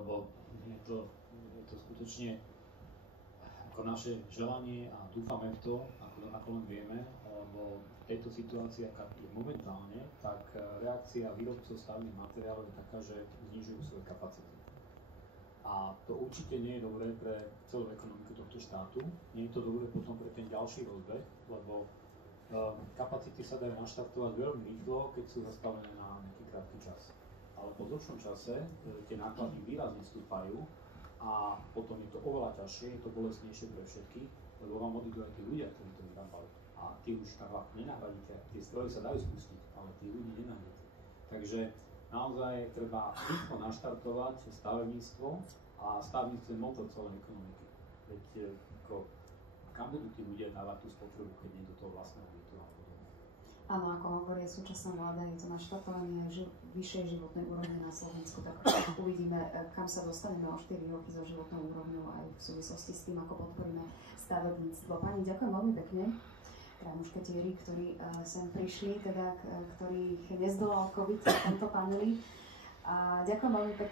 lebo je to skutočne ako naše želanie a dúfame v to, ako len vieme, lebo v tejto situácii, aká je momentálne, tak reakcia výrobcov stavebných materiálov je taká, že znižujú svoje kapacity. A to určite nie je dobré pre celú ekonomiku tohto štátu, nie je to dobré potom pre ten ďalší rozbeh, lebo kapacity sa dajú naštartovať veľmi rýchlo, keď sú zastavené na nejaký krátky čas. Ale po dlhšom čase tie náklady výrazne stúpajú a potom je to oveľa ťažšie, je to bolestnejšie pre všetkých, lebo vám odídu aj tí ľudia, ktorí to vyrábali. A tí už tak nenahradíte, tie stroje sa dajú spustiť, ale tí ľudí nenájdete. Takže naozaj treba rýchlo naštartovať stavebníctvo a stavebníctvo je motor celej ekonomiky. Veď kam budú tí ľudia dávať tú spotrebu, keď nie do toho vlastného bytu alebo domu? Áno, ako hovorí súčasná vláda, je to naštartovanie vyššej životnej úrovne na Slovensku, tak uvidíme, kam sa dostaneme o 4 roky so životnou úrovňou aj v súvislosti s tým, ako podporíme stavebníctvo. Pani, ďakujem veľmi pekne. Traja mušketieri, ktorí sem prišli, teda ktorých nezdolal COVID v tomto paneli. A ďakujem veľmi pekne.